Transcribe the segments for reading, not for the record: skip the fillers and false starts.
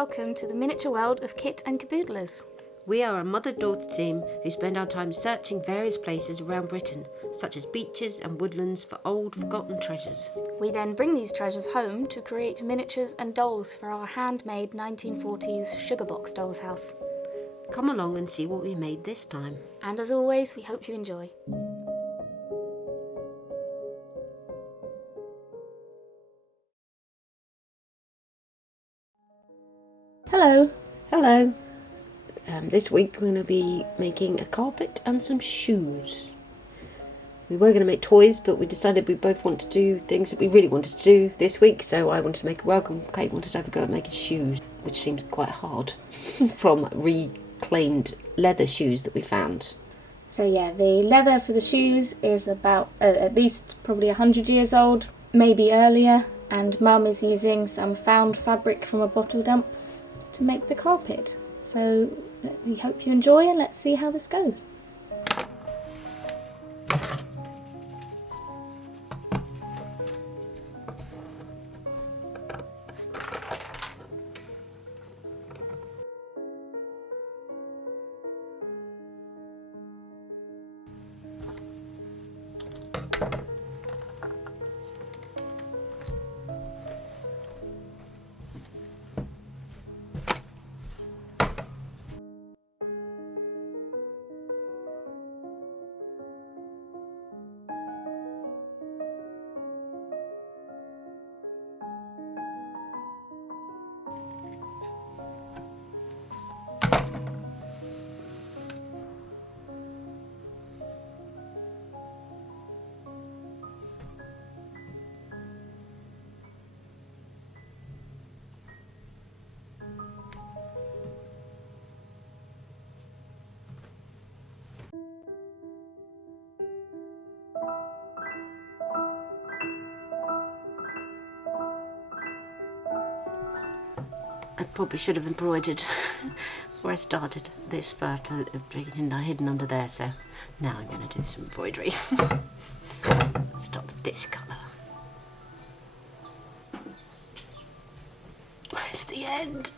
welcome to the miniature world of Kit and Caboodlers. We are a mother-daughter team who spend our time searching various places around Britain, such as beaches and woodlands, for old, forgotten treasures. We then bring these treasures home to create miniatures and dolls for our handmade 1940s sugar box doll's house. Come along and see what we made this time. And as always, we hope you enjoy. Hello. Hello. This week we're going to be making a carpet and some shoes. We were going to make toys, but we decided we both want to do things that we really wanted to do this week. So I wanted to make a rug and Kate wanted to have a go at making shoes, which seems quite hard from reclaimed leather shoes that we found. So yeah, the leather for the shoes is about at least probably 100 years old, maybe earlier, and Mum is using some found fabric from a bottle dump to make the carpet. So we hope you enjoy and let's see how this goes. I probably should have embroidered before I started this first, hidden under there, so now I'm going to do some embroidery. Let's start with this colour. Where's the end?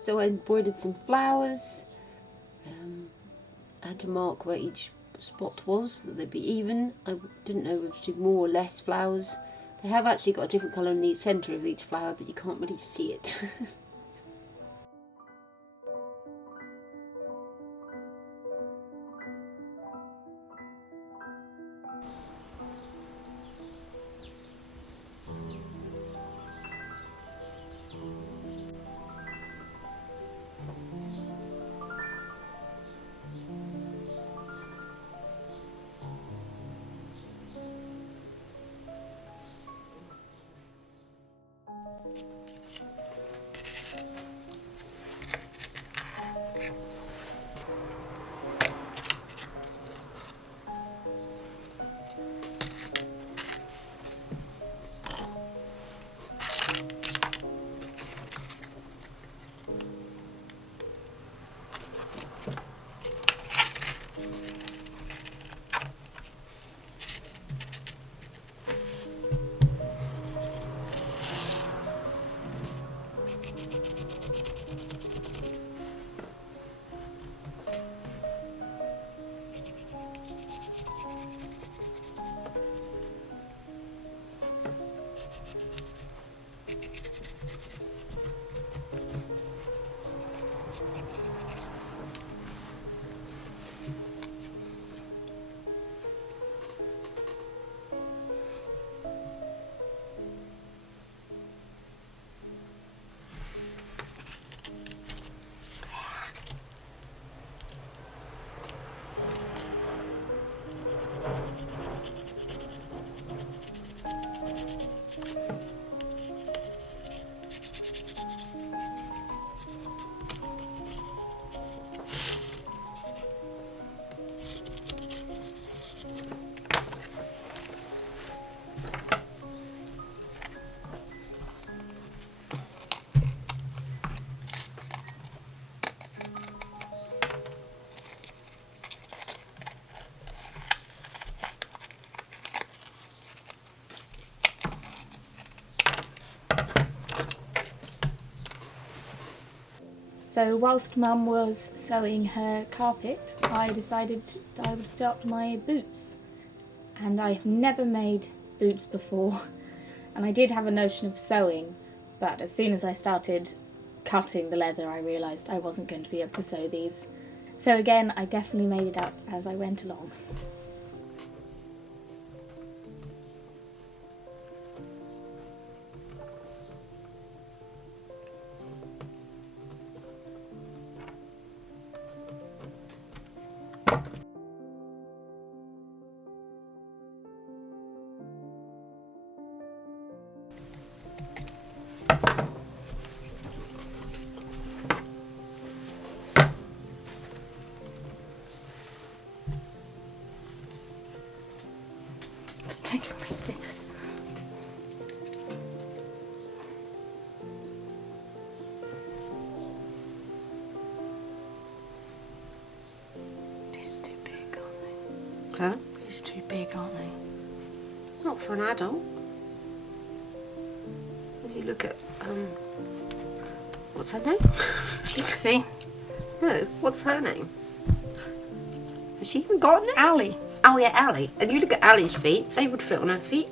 So I embroidered some flowers. I had to mark where each spot was so they'd be even. I didn't know if to do more or less flowers. They have actually got a different colour in the centre of each flower, but you can't really see it. So whilst Mum was sewing her carpet, I decided that I would start my boots. And I've never made boots before. And I did have a notion of sewing, but as soon as I started cutting the leather, I realised I wasn't going to be able to sew these. So again, I definitely made it up as I went along. These are too big, aren't they? Huh? These are too big, aren't they? Not for an adult. If you look at, what's her name? See? No, what's her name? Has she even got a name? Ali. Oh yeah, Ali. And you look at Ali's feet, they would fit on her feet.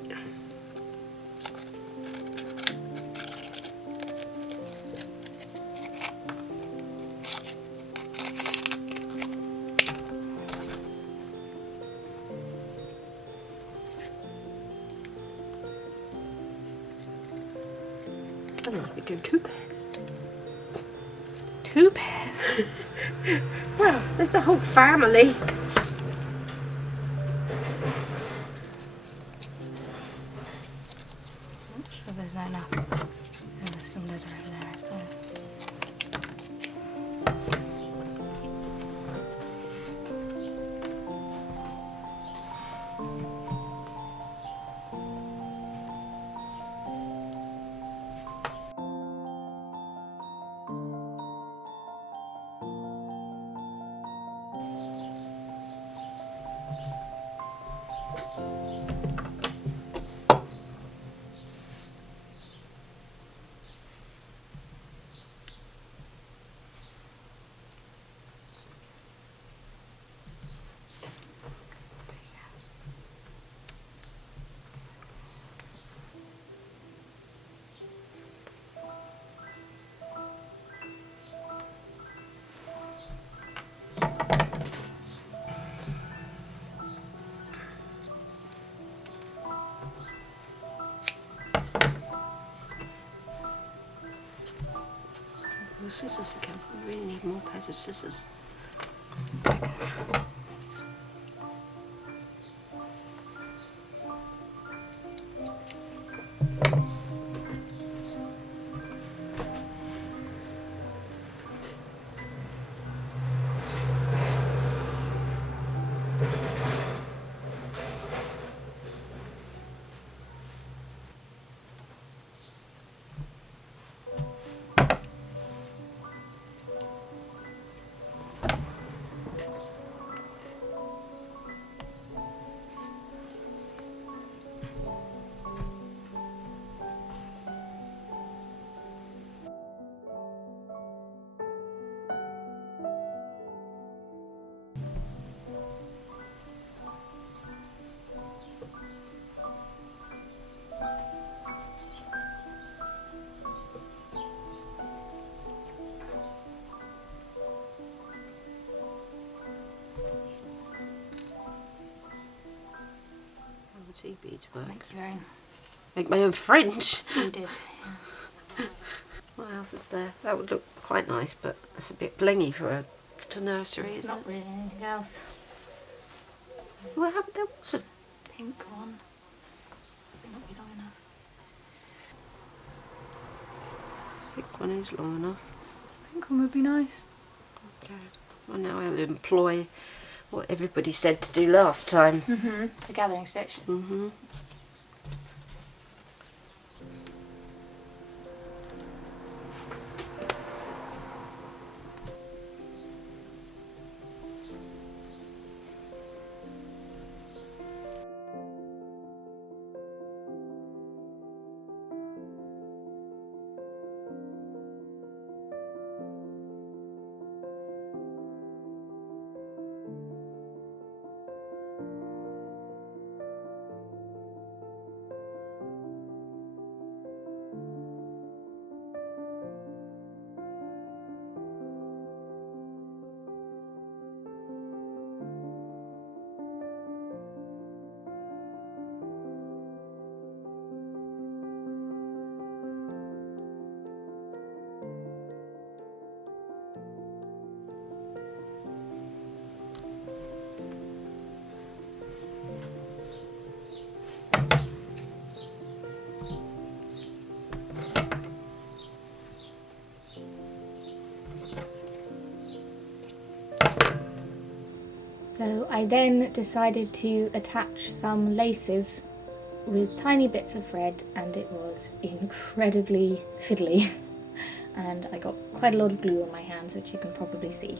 I think I could do 2 pairs. 2 pairs? Well, there's a whole family. I'm not sure there's not enough. Oh, there's some leather over there as well. The scissors again. We really need more pairs of scissors. Tea beads work. Make your own. Make my own French. You did. What else is there? That would look quite nice, but it's a bit blingy for a little nursery, It's isn't not it? really anything else. Well, there was a Pink one. May not be long enough. pink one is long enough. Pink one would be nice. Okay. Well, now I'll employ what everybody said to do last time. The gathering stitch. So I then decided to attach some laces with tiny bits of thread, and it was incredibly fiddly. And I got quite a lot of glue on my hands, which you can probably see.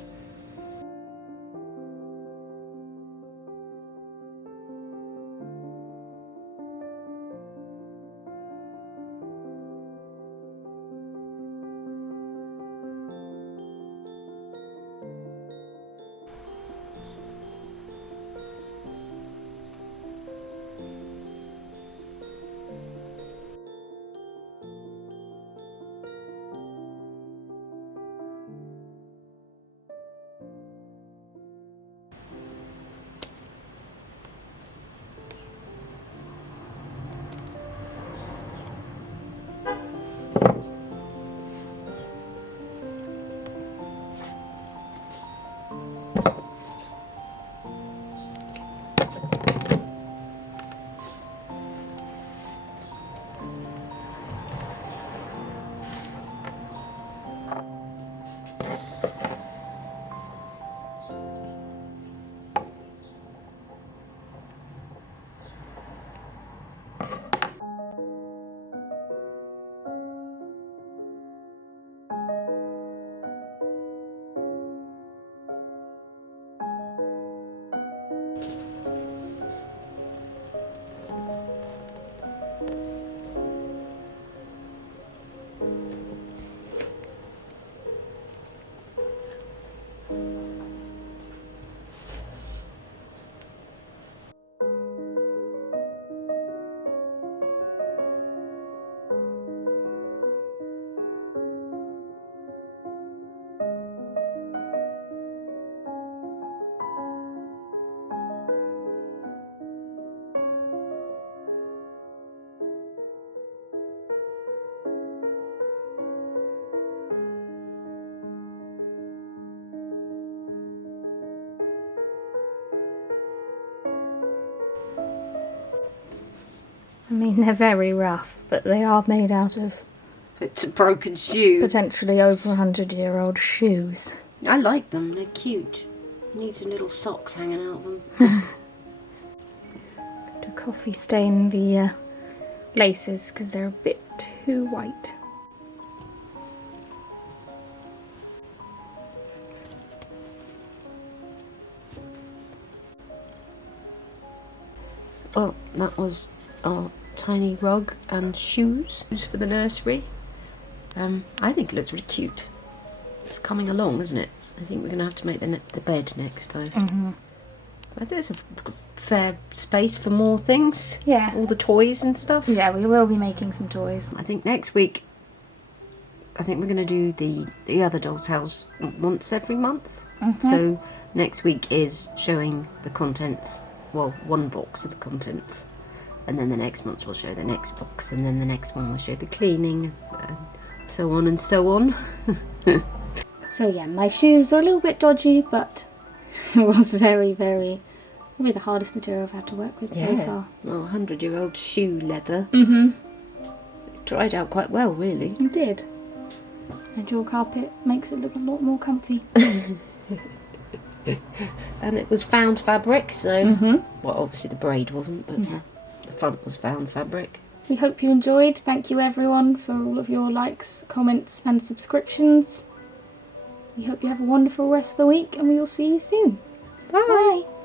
I mean, they're very rough, but they are made out of It's a broken shoe. potentially over 100-year-old shoes. I like them, they're cute. Need some little socks hanging out of them. To coffee stain the laces because they're a bit too white. Well, that was our tiny rug and shoes for the nursery. I think it looks really cute. It's coming along, isn't it? I think we're going to have to make the bed next time. Mm-hmm. I think there's a fair space for more things. Yeah. All the toys and stuff. Yeah, we will be making some toys. I think next week, I think we're going to do the other doll's house once every month. Mm-hmm. So next week is showing the contents, well, one box of the contents. And then the next month we'll show the next box. And then the next one we'll show the cleaning, and so on and so on. So yeah, my shoes are a little bit dodgy, but it was very, very, probably the hardest material I've had to work with so far. Well, 100-year-old shoe leather. Mm-hmm. It dried out quite well, really. It did. And your carpet makes it look a lot more comfy. And it was found fabric, so... Mm-hmm. Well, obviously the braid wasn't, but the front was found fabric. We hope you enjoyed. Thank you everyone for all of your likes, comments and subscriptions. We hope you have a wonderful rest of the week and we will see you soon. Bye. Bye.